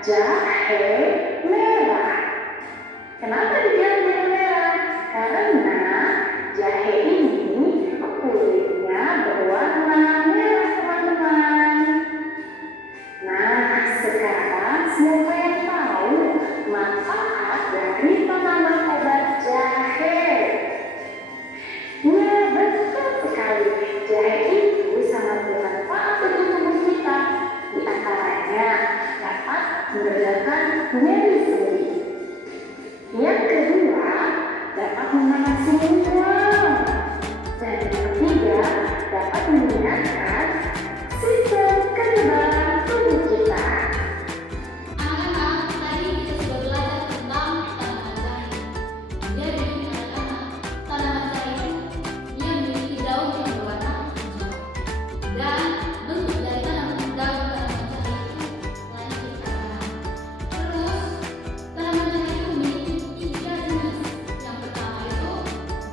jahe merah. Kenapa dibilang jahe merah? Karena jahe ini kulitnya berwarna merah, teman-teman. Nah, sekarang siapa yang tahu manfaat dari tanaman obat jahe? Ya, betul sekali. Jahe itu sangat bermanfaat untuk tubuh kita. Di antaranya dapat meredakan nyeri sendi. Yang kedua, dapat memanasi tulang. Dan yang ketiga, dapat meningkatkan sistem kekebalan tubuh kita. Anak-anak, tadi kita sudah belajar tentang tanaman jahe. Jadi, anak-anak, tanaman jahe itu ia memiliki daun yang berwarna hijau. Dan bentuk dari daun tanaman jahe itu lancip anak-anak. Terus, tanaman jahe itu memiliki 3 jenis. Yang pertama itu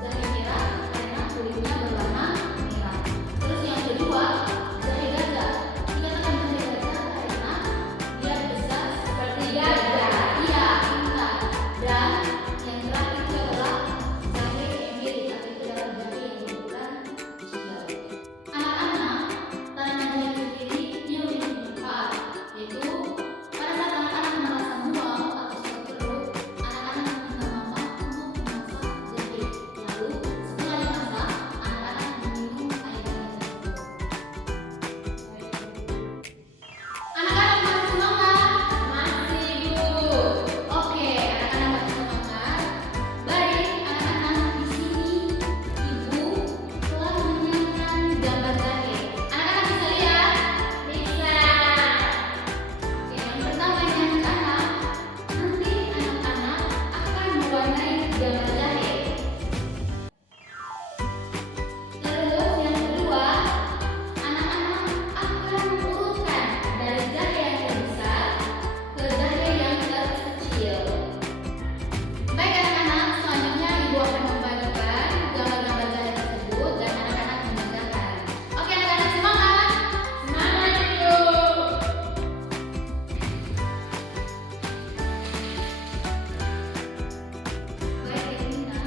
jahe merah karena kulitnya berwarna merah. Terus yang kedua, jahe gajah. Dikatakan jahe gajah karena dia besar seperti gajah. Iya, pintar. Dan yang terakhir itu adalah jahe emiri atau itu adalah jahe yang berukuran kecil. Anak-anak, tanaman jahe sendiri dia memiliki manfaat, yaitu pada saat anak-anak merasa mual atau sakit perut, anak-anak meminta mama untuk memasak jahe. Lalu setelah dimasak, anak-anak meminum air jahe tersebut. Anak-anak masih semangat? Masih, Bu. Oke, anak-anak masih semangat. Baik, anak-anak, di sini Ibu telah menyiapkan gambar jahe. Anak-anak bisa lihat? Bisa. Oke, yang pertama ini anak-anak, nanti anak-anak akan mewarnai gambar jahe. Terus yang kedua, anak-anak akan mengurutkan dari jahe yang terbesar ke jahe yang terkecil. Baik anak-anak, selanjutnya Ibu akan membagikan gambar-gambar jahe tersebut dan anak-anak mengerjakan. Oke anak-anak, semangat! Semangat Ibu! Baik Irina,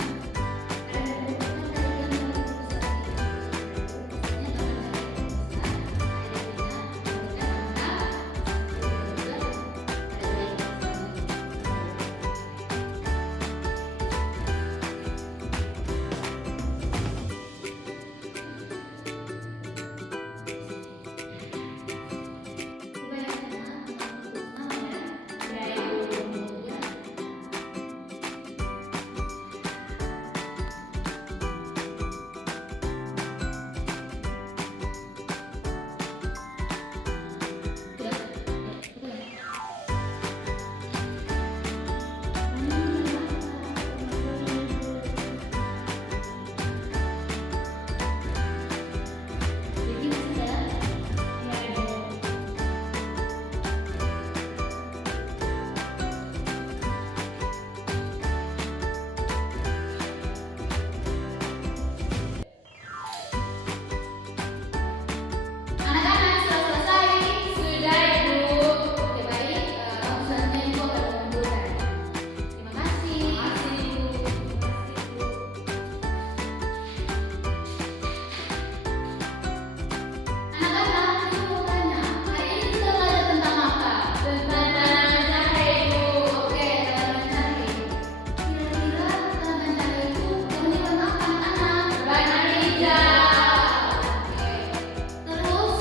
anak-anak sudah selesai? Sudah Ibu. Oke baik, selanjutnya Ibu akan mengumpulkan. Terima kasih. Anak-anak, Ibu mau tanya, hari ini kita belajar tentang apa? Tentang tanaman jahe Ibu. Oke, tanaman jahe. Kira-kira tanaman jahe itu daunnya warna apa anak-anak? Warna hijau. Oke. Terus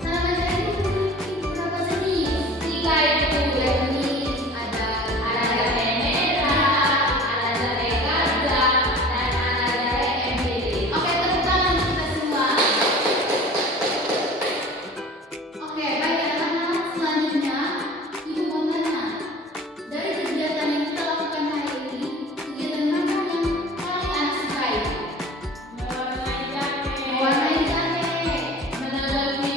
tanaman jahe itu memiliki beberapa jenis. 3 Ibu yang jenis ada jahe merah, ada jahe gajah, dan ada jahe emiri. Oke, tepuk tangan untuk kita semua. Oke, baik anak-anak, selanjutnya Ibu mau tanya, dari kegiatan yang kita lakukan hari ini, kegiatan mana yang paling anak sukai? Mewarnai jahe. Menanggapi